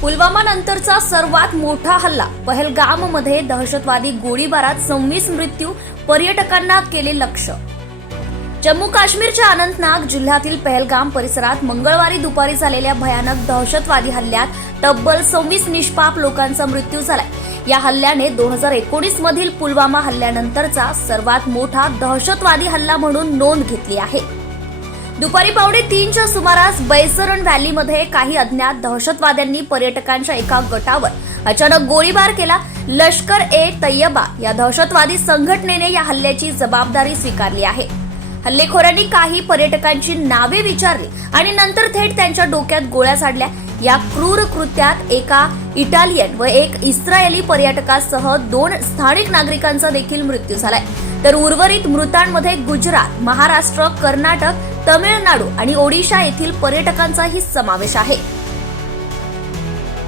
पुलवामा नंतरचा सर्वात मोठा हल्ला. पहलगाममध्ये दहशतवादी गोळीबारात सव्वीस मृत्यू पर्यटकांना केले लक्ष. जम्मू काश्मीरच्या अनंतनाग जिल्ह्यातील पहलगाम परिसरात मंगळवारी दुपारी झालेल्या भयानक दहशतवादी हल्ल्यात तब्बल सव्वीस निष्पाप लोकांचा मृत्यू झालाय. या हल्ल्याने दोन हजार एकोणीस मधील पुलवामा हल्ल्यानंतरचा सर्वात मोठा दहशतवादी हल्ला म्हणून नोंद घेतली आहे. दुपारी पावणे तीनच्या सुमारास बैसरण व्हॅलीमध्ये काही अज्ञात दहशतवाद्यांनी पर्यटकांच्या एका गटावर अचानक गोळीबार केला. लष्कर ए तय्यबा या दहशतवादी संघटनेने या हल्ल्याची जबाबदारी स्वीकारली आहे. हल्लेखोरांनी काही पर्यटकांची नावे विचारली आणि नंतर थेट त्यांच्या डोक्यात गोळ्या झाडल्या. या क्रूर कृत्यात एका इटालियन व एक इस्रायली पर्यटकासह दोन स्थानिक नागरिकांचा देखील मृत्यू झालाय. तर उर्वरित मृतांमध्ये गुजरात महाराष्ट्र कर्नाटक तमिळनाडू आणि ओडिशा येथील पर्यटकांचाही समावेश आहे.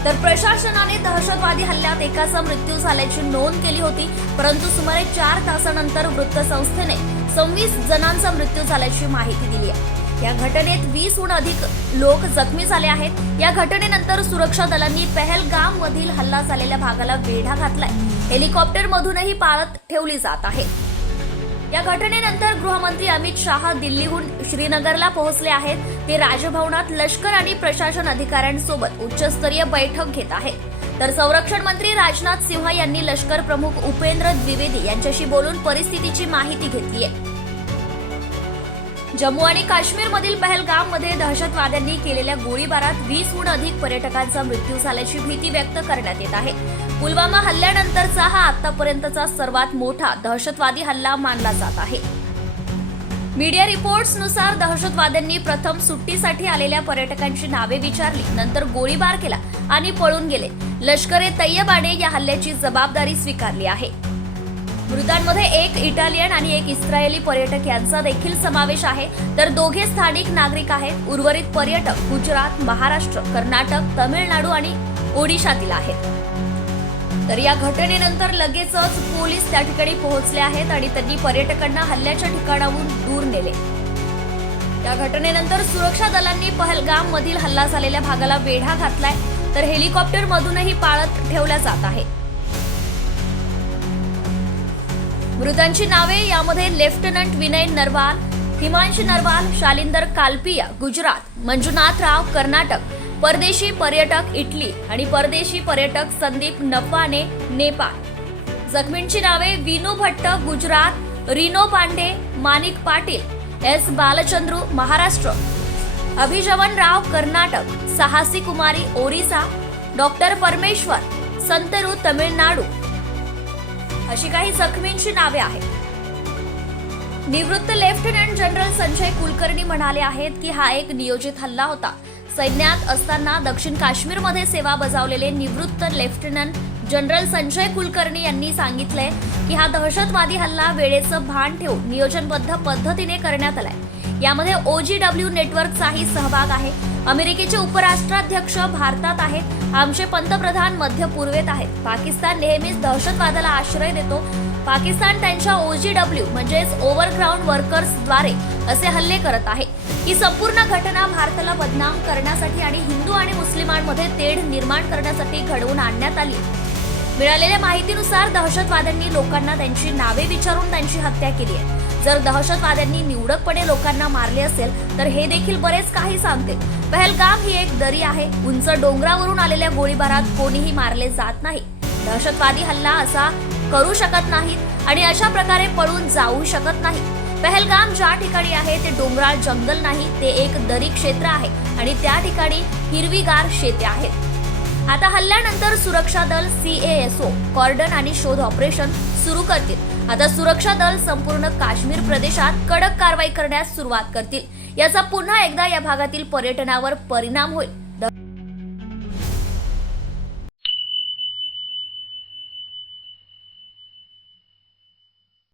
तर प्रशासनाने दहशतवादी हल्ल्यात एकाचा मृत्यू झाल्याची नोंद केली होती परंतु सुमारे चार तासानंतर वृत्तसंस्थेने सव्वीस जणांचा मृत्यू झाल्याची माहिती दिली आहे. या घटनेत वीसहून अधिक लोक जखमी झाले आहेत. या घटनेनंतर सुरक्षा दलांनी पहलगाम मधील हल्ला झालेल्या भागाला वेढा घातलाय. हेलिकॉप्टर मधूनही पाळत ठेवली जात आहे. या घटनेनंतर गृहमंत्री अमित शहा दिल्लीहून श्रीनगरला पोहोचले आहेत. ते राजभवनात लष्कर आणि प्रशासन अधिकाऱ्यांसोबत उच्चस्तरीय बैठक घेत आहेत. तर संरक्षण मंत्री राजनाथ सिंह यांनी लष्कर प्रमुख उपेंद्र द्विवेदी यांच्याशी बोलून परिस्थितीची माहिती घेतली आहे जम्मू आणि काश्मीरमधील पहलगाममध्ये दहशतवाद्यांनी केलेल्या गोळीबारात वीसहून अधिक पर्यटकांचा मृत्यू झाल्याची भीती व्यक्त करण्यात येत आहे. पुलवामा हल्ल्यानंतरचा हा आतापर्यंतचा सर्वात मोठा दहशतवादी हल्ला मानला जात आहे. मीडिया रिपोर्ट्सनुसार दहशतवाद्यांनी प्रथम सुट्टीसाठी आलेल्या पर्यटकांची नावे विचारली नंतर गोळीबार केला आणि पळून गेले. लष्कर ए तय्यबाने या हल्ल्याची जबाबदारी स्वीकारली आहे. मृतांमध्ये एक इटालियन आणि एक इस्रायली पर्यटक यांचा देखील समावेश आहे. तर दोघे स्थानिक नागरिक आहेत. उर्वरित पर्यटक गुजरात महाराष्ट्र कर्नाटक तमिळनाडू आणि ओडिशातील आहेत. तर या घटनेनंतर लगेचच पोलीस त्या ठिकाणी पोहोचले आहेत आणि त्यांनी पर्यटकांना हल्ल्याच्या ठिकाणाहून दूर नेले. या घटनेनंतर सुरक्षा दलांनी पहलगाम मधील हल्ला झालेल्या भागाला वेढा घातलाय. तर हेलिकॉप्टर मधूनही पाळत ठेवल्या जात आहे. मृतांची नावे यामध्ये लेफ्टनंट विनय नरवाल हिमांश नरवाल शालिंदर कालपिया गुजरात मंजुनाथ राव कर्नाटक परदेशी पर्यटक इटली आणि परदेशी पर्यटक संदीप नप्पाने नेपाळ. जखमींची नावे विनू भट्ट गुजरात रिनो पांडे मानिक पाटील एस बालचंद्रू महाराष्ट्र. अभिजवन राव कर्नाटक साहसी कुमारी ओरिसा. डॉक्टर परमेश्वर संतरू तमिळनाडू. अशी काही जखमींची नावे आहेत. निवृत्त लेफ्टनंट जनरल संजय कुलकर्णी म्हणाले आहेत की हा एक नियोजित हल्ला होता. सैन्यात असताना दक्षिण काश्मीरमध्ये सेवा बजावलेले निवृत्त लेफ्टनंट जनरल संजय कुलकर्णी यांनी सांगितलंय की हा दहशतवादी हल्ला वेळेचं भान ठेवून नियोजनबद्ध पद्धतीने करण्यात आलाय. यामध्ये ओजीडब्ल्यू नेटवर्कचाही सहभाग आहे. अमेरिकेचे उपराष्ट्राध्यक्ष भारतात आहेत. आमचे पंतप्रधान मध्य पूर्वेत आहेत. पाकिस्तान नेहमीच दहशतवादाला आश्रय देतो. पाकिस्तान त्यांच्या ओजीडब्ल्यू म्हणजेच ओव्हरग्राऊंड वर्कर्सद्वारे असे हल्ले करत आहे. ही संपूर्ण घटना भारताला बदनाम करण्यासाठी आणि हिंदू आणि मुस्लिमांमध्ये तेढ निर्माण करण्यासाठी घडवून आणण्यात आली. मिळालेल्या माहितीनुसार दहशतवाद्यांनी लोकांना त्यांची नावे विचारून त्यांची हत्या केली आहे. जर दहशतवाद्यांनी निवडकपणे लोकांना मारले असेल तर हे देखील बरेच काही सांगते. पहलगाम ही एक दरी आहे. उंच डोंगरावरून आलेल्या गोळीबारात कोणीही मारले जात नाही. दहशतवादी हल्ला असा करू शकत नाहीत आणि अशा प्रकारे पळून जाऊ शकत नाही. पहलगाम ज्या ठिकाणी आहे ते डोंगराळ जंगल नाही ते एक दरी क्षेत्र आहे आणि त्या ठिकाणी हिरवीगार शेते आहेत. आता हल्ल्यानंतर सुरक्षा दल सीएएसओ कॉर्डन आणि शोध ऑपरेशन सुरू करतील. आता सुरक्षा दल संपूर्ण काश्मीर प्रदेशात कडक कारवाई करण्यास सुरुवात करतील. याचा पुन्हा एकदा या भागातील पर्यटनावर परिणाम होईल.